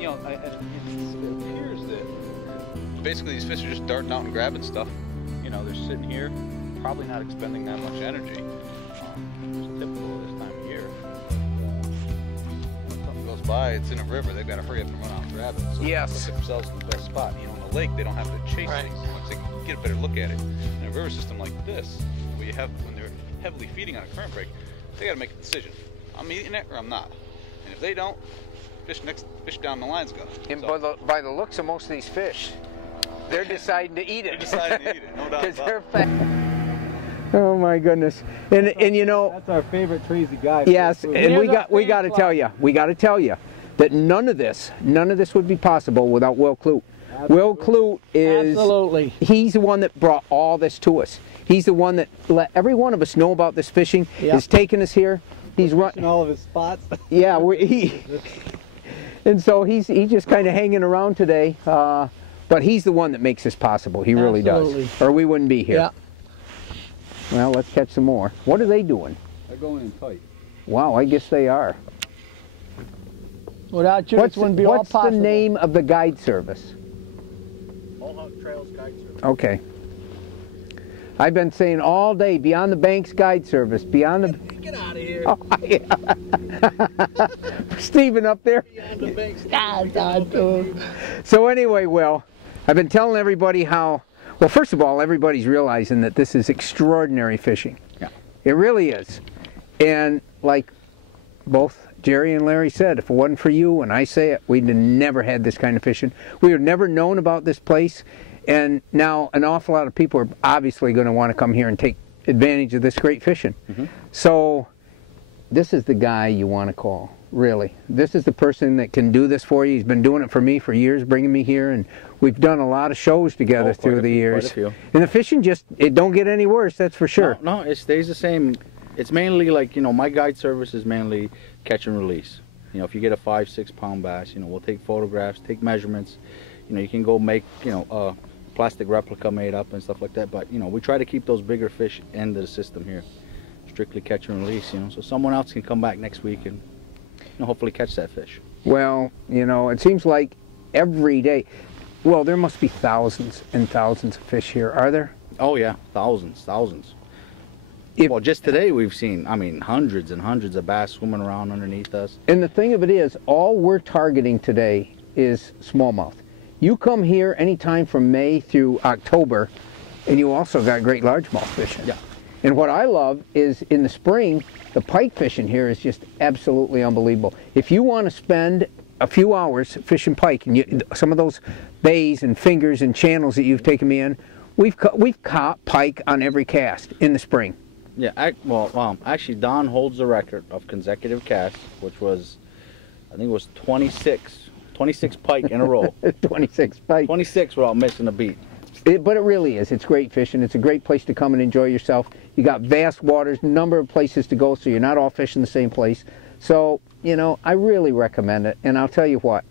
you know, it appears that basically these fish are just darting out and grabbing stuff. You know, they're sitting here, probably not expending that much energy. It's typical of this time of year. When something goes by, it's in a river, they've got to hurry up and run out and grab it. So yes. They put themselves in the best spot. You know, in the lake, they don't have to chase things. Once they can get a better look at it. In a river system like this, where you have, when they're heavily feeding on a current break, they got to make a decision. I'm eating it or I'm not. And if they don't, fish down the line's gonna. And so, by the looks of most of these fish, they're deciding to eat it. They're deciding to eat it, no doubt about it. Oh my goodness! And you know, that's our favorite crazy guy. Yes, and we got to tell you that none of this would be possible without Will Clute. Absolutely. Will Clute is he's the one that brought all this to us. He's the one that let every one of us know about this fishing. Yep. He's taken us here. He's running all of his spots. Yeah, and so he's just kind of hanging around today. But he's the one that makes this possible. He really does. Or we wouldn't be here. Yeah. Well, let's catch some more. What are they doing? They're going in tight. Wow, I guess they are. Without you, this wouldn't be all possible. What's the name of the guide service? Mohawk Trails Guide Service. Okay. I've been saying all day, Beyond the Banks Guide Service. Beyond the... Get out of here. Oh, yeah. Stephen up there. Beyond the Banks. So anyway, Will, I've been telling everybody how... Well, first of all, everybody's realizing that this is extraordinary fishing. Yeah. It really is. And like both Jerry and Larry said, if it wasn't for you, and I say it, we'd have never had this kind of fishing. We would have never known about this place. And now an awful lot of people are obviously going to want to come here and take advantage of this great fishing. Mm-hmm. So this is the guy you want to call, really. This is the person that can do this for you. He's been doing it for me for years, bringing me here, and we've done a lot of shows together through the years. And the fishing it don't get any worse, that's for sure. No, it stays the same. It's mainly like, you know, my guide service is mainly catch and release. You know, if you get a 5-6 pound bass, you know, we'll take photographs, take measurements. You know, you can go make, you know, a plastic replica made up and stuff like that. But, you know, we try to keep those bigger fish into the system here. Strictly catch and release, you know, so someone else can come back next week and, you know, hopefully catch that fish. Well, you know, it seems like every day, well, there must be thousands and thousands of fish here, are there? Oh yeah, thousands. Well, just today we've seen, I mean, hundreds and hundreds of bass swimming around underneath us. And the thing of it is, all we're targeting today is smallmouth. You come here anytime from May through October, and you also got great largemouth fishing. Yeah. And what I love is in the spring, the pike fishing here is just absolutely unbelievable. If you want to spend a few hours fishing pike, and some of those bays and fingers and channels that you've taken me in, we've caught pike on every cast in the spring. Yeah, actually Don holds the record of consecutive casts, which was, I think it was 26 pike in a row. 26 pike. 26 without missing a beat. But it really is. It's great fishing. It's a great place to come and enjoy yourself. You got vast waters, number of places to go, so you're not all fishing the same place. So, you know, I really recommend it. And I'll tell you what,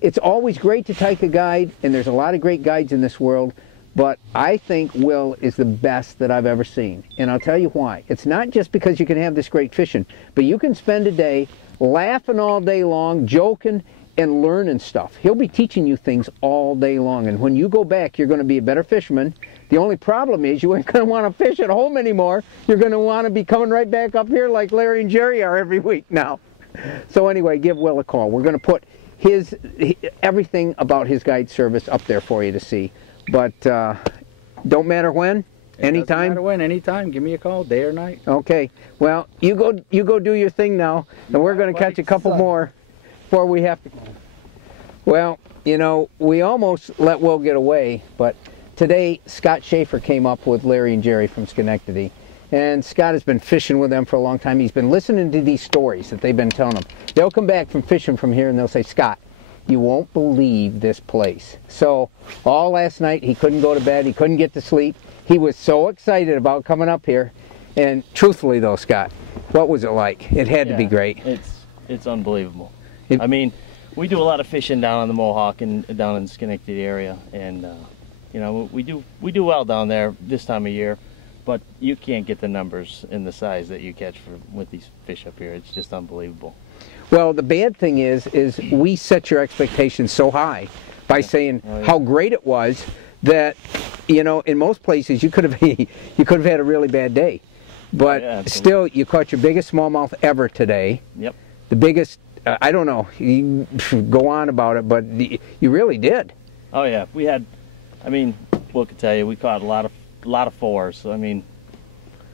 it's always great to take a guide, and there's a lot of great guides in this world, but I think Will is the best that I've ever seen. And I'll tell you why. It's not just because you can have this great fishing, but you can spend a day laughing all day long, joking, and learning stuff. He'll be teaching you things all day long, and when you go back, you're going to be a better fisherman. The only problem is you ain't going to want to fish at home anymore. You're going to want to be coming right back up here like Larry and Jerry are every week now. So anyway, give Will a call. We're going to put everything about his guide service up there for you to see. But don't matter when, anytime. Doesn't matter when, anytime. Give me a call, day or night. Okay. Well, you go do your thing now, and we're going to catch a couple more before we have to. Well, you know, we almost let Will get away, but today Scott Schaefer came up with Larry and Jerry from Schenectady, and Scott has been fishing with them for a long time. He's been listening to these stories that they've been telling him. They'll come back from fishing from here and they'll say, Scott, you won't believe this place. So all last night he couldn't go to bed, he couldn't get to sleep. He was so excited about coming up here. And truthfully though, Scott, what was it like? It had to be great. It's unbelievable. I mean, we do a lot of fishing down on the Mohawk and down in the Schenectady area, and you know, we do well down there this time of year, but you can't get the numbers and the size that you catch with these fish up here. It's just unbelievable. Well, the bad thing is we set your expectations so high by saying how great it was that, you know, in most places you could have had a really bad day. But still, you caught your biggest smallmouth ever today. Yep. The biggest, I don't know, you go on about it, but you really did. Oh yeah, we had, I mean, Will could tell you, we caught a lot of fours. So, I mean,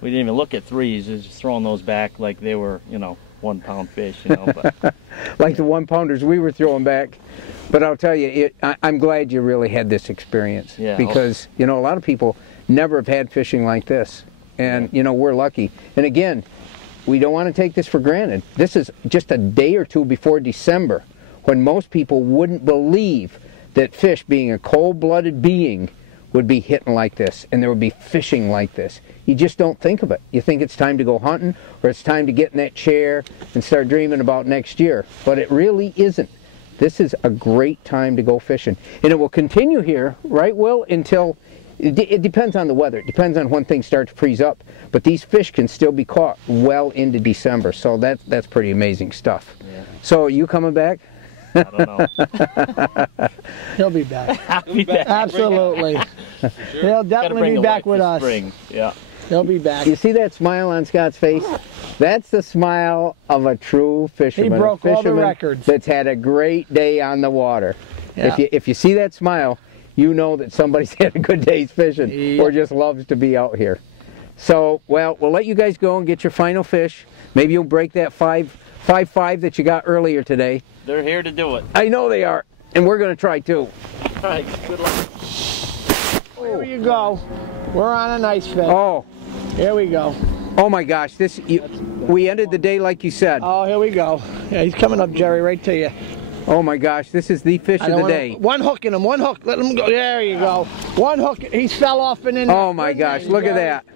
we didn't even look at threes, just throwing those back like they were, you know, 1 pound fish, you know. But. Like the 1 pounders we were throwing back. But I'll tell you, I'm glad you really had this experience. Yeah. Because, you know, a lot of people never have had fishing like this. And, you know, we're lucky. And again, we don't want to take this for granted. This is just a day or two before December, when most people wouldn't believe that fish, being a cold-blooded being, would be hitting like this, and there would be fishing like this. You just don't think of it. You think it's time to go hunting, or it's time to get in that chair and start dreaming about next year. But it really isn't. This is a great time to go fishing. And it will continue here, right, Will, until, it depends on the weather. It depends on when things start to freeze up. But these fish can still be caught well into December, so that's pretty amazing stuff. Yeah. So, you coming back? I don't know. He'll be back. I'll be back. Absolutely. Sure. He'll definitely be back with us. Spring. Yeah. He'll be back. You see that smile on Scott's face? That's the smile of a true fisherman. He broke all the records. That's had a great day on the water. Yeah. If you see that smile, you know that somebody's had a good day's fishing, or just loves to be out here. So, well, we'll let you guys go and get your final fish. Maybe you'll break that 5.5 that you got earlier today. They're here to do it. I know they are, and we're going to try too. All right, good luck. Here you go. We're on a nice fish. Oh. Here we go. Oh my gosh, we ended the day like you said. Oh, here we go. Yeah, he's coming up, Jerry, right to you. Oh my gosh, this is the fish of the day. One hook in him, one hook. Let him go. There you go. One hook. He fell off and in. Oh my gosh, look at that.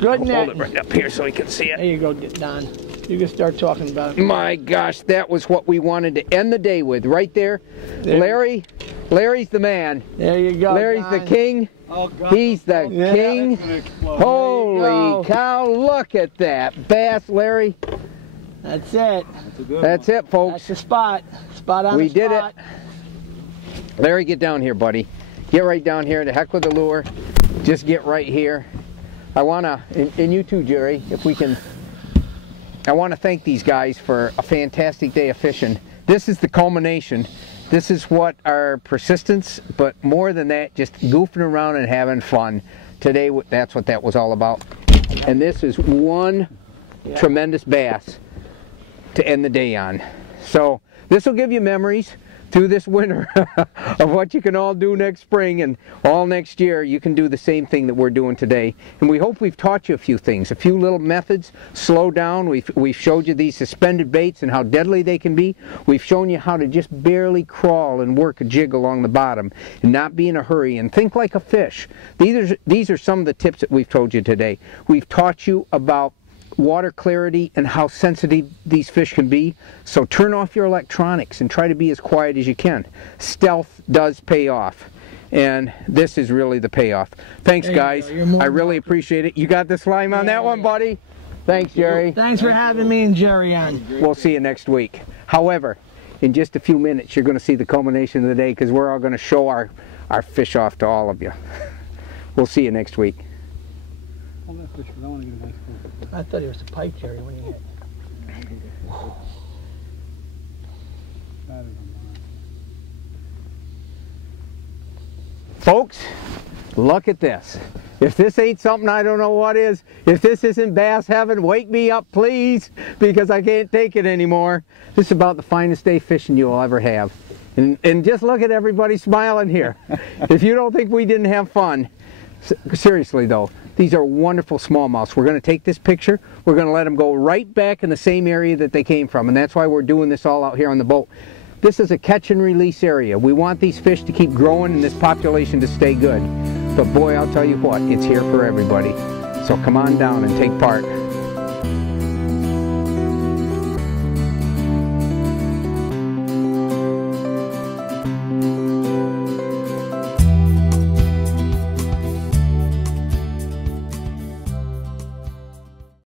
Good net. Hold it right up here so he can see it. There you go, Don. You can start talking about it. My gosh, that was what we wanted to end the day with, right there. Larry's the man. There you go, Larry's Don. the king. Oh, God. He's the king. Holy cow, look at that bass, Larry. That's it. That's it, folks. That's the spot. Spot on We the did spot. it. Larry, get down here, buddy. Get right down here. The heck with the lure. Just get right here. I want to, and you too, Jerry, if we can, I want to thank these guys for a fantastic day of fishing. This is the culmination. This is what our persistence, but more than that, just goofing around and having fun. Today, that's what that was all about. And this is one tremendous bass to end the day on. So this will give you memories through this winter of what you can all do next spring, and all next year you can do the same thing that we're doing today. And we hope we've taught you a few things, a few little methods. Slow down. We've showed you these suspended baits and how deadly they can be. We've shown you how to just barely crawl and work a jig along the bottom and not be in a hurry and think like a fish. These are some of the tips that we've told you today. We've taught you about water clarity and how sensitive these fish can be. So turn off your electronics and try to be as quiet as you can. Stealth does pay off, and this is really the payoff. Thanks, guys. I really appreciate it. You got the slime on that one, buddy? Thanks, Jerry. Thanks for having me and Jerry on. We'll see you next week. However, in just a few minutes you're going to see the culmination of the day, because we're all going to show our fish off to all of you. We'll see you next week. I thought he was a pike, Jerry, when he hit. Folks, look at this. If this ain't something, I don't know what is. If this isn't bass heaven, wake me up, please, because I can't take it anymore. This is about the finest day fishing you'll ever have. And just look at everybody smiling here. If you don't think we didn't have fun, seriously though, these are wonderful smallmouths. We're going to take this picture. We're going to let them go right back in the same area that they came from, and that's why we're doing this all out here on the boat. This is a catch and release area. We want these fish to keep growing and this population to stay good. But boy, I'll tell you what, it's here for everybody. So come on down and take part.